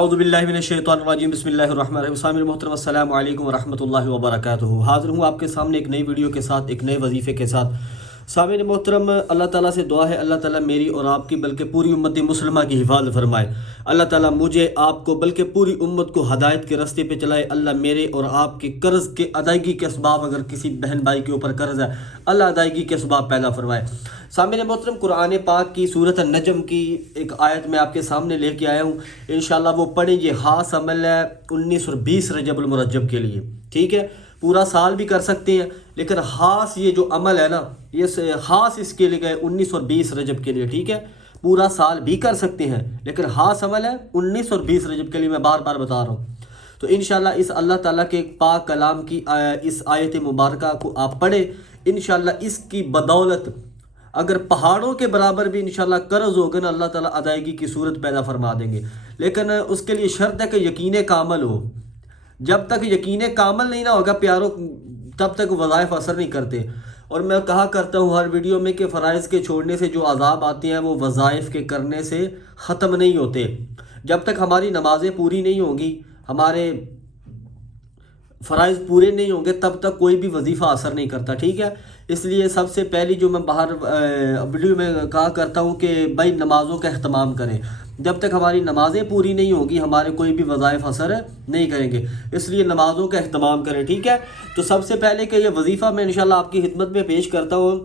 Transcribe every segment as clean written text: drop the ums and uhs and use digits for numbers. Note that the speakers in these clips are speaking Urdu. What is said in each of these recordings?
اعوذ باللہ من الشیطان الرجیم بسم اللہ الرحمن الرحیم سامعین محترم السلام علیکم ورحمۃ اللہ وبرکاتہ۔ حاضر ہوں آپ کے سامنے ایک نئی ویڈیو کے ساتھ، ایک نئے وظیفے کے ساتھ۔ سامعین محترم، اللہ تعالیٰ سے دعا ہے اللہ تعالیٰ میری اور آپ کی بلکہ پوری امت مسلمہ کی حفاظت فرمائے۔ اللہ تعالیٰ مجھے، آپ کو، بلکہ پوری امت کو ہدایت کے راستے پہ چلائے۔ اللہ میرے اور آپ کے قرض کے ادائیگی کے اسباب، اگر کسی بہن بھائی کے اوپر قرض ہے، اللہ ادائیگی کے اسباب پیدا فرمائے۔ سامعین محترم، قرآن پاک کی سورۃ النجم کی ایک آیت میں آپ کے سامنے لے کے آیا ہوں، انشاءاللہ وہ پڑھیں۔ یہ خاص عمل ہے 19 اور 20 رجب المرجب کے لیے، ٹھیک ہے؟ پورا سال بھی کر سکتے ہیں، لیکن خاص یہ جو عمل ہے نا، یہ خاص اس کے لیے 19 اور 20 رجب کے لیے، ٹھیک ہے؟ پورا سال بھی کر سکتے ہیں، لیکن خاص عمل ہے 19 اور 20 رجب کے لیے، میں بار بار بتا رہا ہوں۔ تو انشاءاللہ اس اللہ تعالیٰ کے پاک کلام کی اس آیت مبارکہ کو آپ پڑھیں۔ انشاءاللہ اس کی بدولت اگر پہاڑوں کے برابر بھی انشاءاللہ قرض ہوگا نا، اللہ تعالیٰ ادائیگی کی صورت پیدا فرما دیں گے، لیکن اس کے لیے شرط ہے کہ یقین کامل ہو۔ جب تک یقین کامل نہیں نہ ہوگا پیاروں، تب تک وظائف اثر نہیں کرتے۔ اور میں کہا کرتا ہوں ہر ویڈیو میں کہ فرائض کے چھوڑنے سے جو عذاب آتے ہیں وہ وظائف کے کرنے سے ختم نہیں ہوتے۔ جب تک ہماری نمازیں پوری نہیں ہوں گی، ہمارے فرائض پورے نہیں ہوں گے، تب تک کوئی بھی وظیفہ اثر نہیں کرتا، ٹھیک ہے؟ اس لیے سب سے پہلی جو میں باہر ویڈیو میں کہا کرتا ہوں کہ بھائی نمازوں کا اہتمام کریں۔ جب تک ہماری نمازیں پوری نہیں ہوں گی، ہمارے کوئی بھی وظائف اثر نہیں کریں گے، اس لیے نمازوں کا اہتمام کریں، ٹھیک ہے؟ تو سب سے پہلے کہ یہ وظیفہ میں انشاءاللہ آپ کی خدمت میں پیش کرتا ہوں،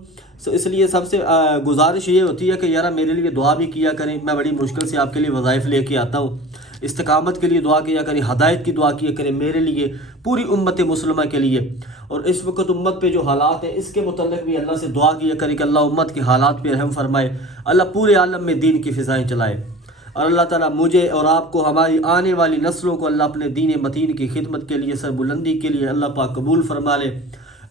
اس لیے سب سے گزارش یہ ہوتی ہے کہ یار میرے لیے دعا بھی کیا کریں۔ میں بڑی مشکل سے آپ کے لیے وظائف لے کے آتا ہوں، استقامت کے لیے دعا کیا کریں، ہدایت کی دعا کیا کریں میرے لیے، پوری امت مسلمہ کے لیے۔ اور اس وقت امت پہ جو حالات ہیں اس کے متعلق بھی اللہ سے دعا کیا کریں کہ اللہ امت کے حالات پہ رحم فرمائے، اللہ پورے عالم میں دین کی فضائیں چلائے، اور اللہ تعالیٰ مجھے اور آپ کو، ہماری آنے والی نسلوں کو اللہ اپنے دین متین کی خدمت کے لیے، سربلندی کے لیے اللہ پاک قبول فرما لے۔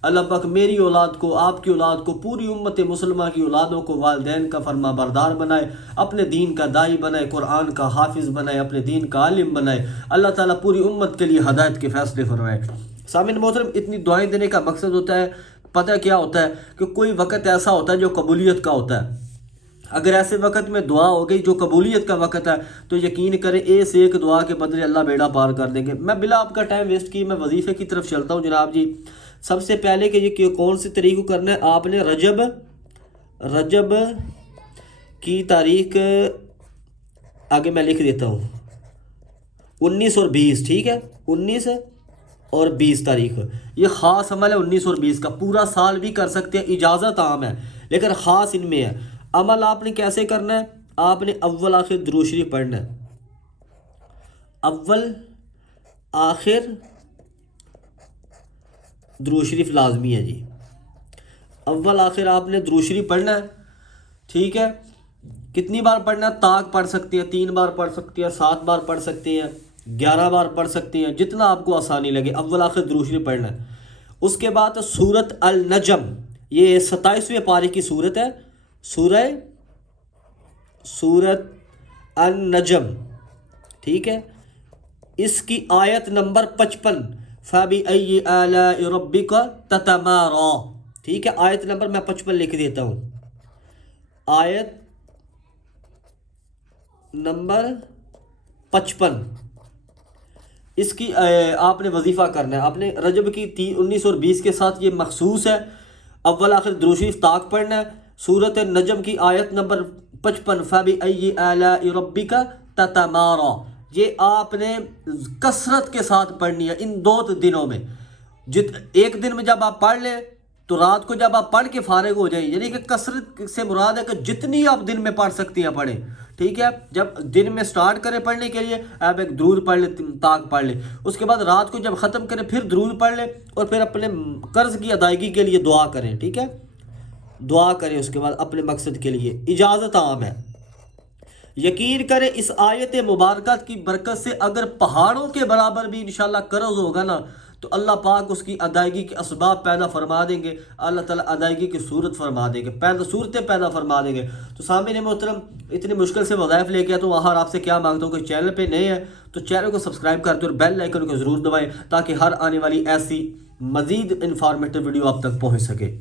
اللہ پاک میری اولاد کو، آپ کی اولاد کو، پوری امت مسلمہ کی اولادوں کو والدین کا فرما بردار بنائے، اپنے دین کا داعی بنائے، قرآن کا حافظ بنائے، اپنے دین کا عالم بنائے۔ اللہ تعالیٰ پوری امت کے لیے ہدایت کے فیصلے فرمائے۔ سامعین محترم، اتنی دعائیں دینے کا مقصد ہوتا ہے، پتہ کیا ہوتا ہے کہ کوئی وقت ایسا ہوتا ہے جو قبولیت کا ہوتا ہے۔ اگر ایسے وقت میں دعا ہو گئی جو قبولیت کا وقت ہے، تو یقین کریں ایک ایک دعا کے بدلے اللہ بیڑا پار کر دیں گے۔ میں بلا آپ کا ٹائم ویسٹ کی میں وظیفے کی طرف چلتا ہوں جناب جی۔ سب سے پہلے کہ یہ کون سی تاریخ کو کرنا ہے، آپ نے رجب کی تاریخ آگے میں لکھ دیتا ہوں، 19 اور 20، ٹھیک ہے؟ 19 اور 20 تاریخ، یہ خاص عمل ہے 19 اور 20 کا۔ پورا سال بھی کر سکتے ہیں، اجازت عام ہے، لیکن خاص ان میں ہے۔ عمل آپ نے کیسے کرنا ہے؟ آپ نے اول آخر درود شریف پڑھنا ہے، اول آخر درود شریف لازمی ہے جی۔ اول آخر آپ نے درود شریف پڑھنا ہے، ٹھیک ہے؟ کتنی بار پڑھنا ہے؟ طاق پڑھ سکتے ہیں، 3 بار پڑھ سکتے ہیں، 7 بار پڑھ سکتے ہیں، 11 بار پڑھ سکتے ہیں، جتنا آپ کو آسانی لگے۔ اول آخر درود شریف پڑھنا ہے۔ اس کے بعد سورۃ النجم، یہ 27ویں پارے کی سورت ہے، سورۃ النجم، ٹھیک ہے؟ اس کی آیت نمبر 55، فَبِأَيِّ آلَاءِ رَبِّكَ تَتَمَارَىٰ، ٹھیک ہے؟ آیت نمبر میں 55 لکھ دیتا ہوں، آیت نمبر 55، اس کی آپ نے وظیفہ کرنا ہے۔ آپ نے رجب کی 19 اور 20 کے ساتھ یہ مخصوص ہے، اول آخر درود شریف طاق پڑھنا ہے۔ سورۃ النجم کی آیت نمبر 55، فَبِأَيِّ آلَاءِ رَبِّكَ تَتَمَارَىٰ، یہ آپ نے کثرت کے ساتھ پڑھنی ہے ان 2 دنوں میں۔ ایک دن میں جب آپ پڑھ لیں تو رات کو جب آپ پڑھ کے فارغ ہو جائیں، یعنی کہ کثرت سے مراد ہے کہ جتنی آپ دن میں پڑھ سکتی ہیں پڑھیں، ٹھیک ہے؟ جب دن میں سٹارٹ کریں پڑھنے کے لیے، آپ ایک درود پڑھ لیں، طاق پڑھ لیں، اس کے بعد رات کو جب ختم کریں پھر درود پڑھ لیں، اور پھر اپنے قرض کی ادائیگی کے لیے دعا کریں، ٹھیک ہے؟ دعا کریں اس کے بعد اپنے مقصد کے لیے، اجازت عام ہے۔ یقین کریں اس آیت مبارکہ کی برکت سے اگر پہاڑوں کے برابر بھی انشاءاللہ قرض ہوگا نا، تو اللہ پاک اس کی ادائیگی کے اسباب پیدا فرما دیں گے، اللہ تعالیٰ ادائیگی کی صورتیں پیدا فرما دیں گے۔ تو سامعین محترم، اتنی مشکل سے وظائف لے کے تو وہاں آپ سے کیا مانگتا ہوں کہ چینل پہ نئے ہیں تو چینل کو سبسکرائب کرتے اور بیل آئیکن کو ضرور دبائیں، تاکہ ہر آنے والی ایسی مزید انفارمیٹو ویڈیو آپ تک پہنچ سکے۔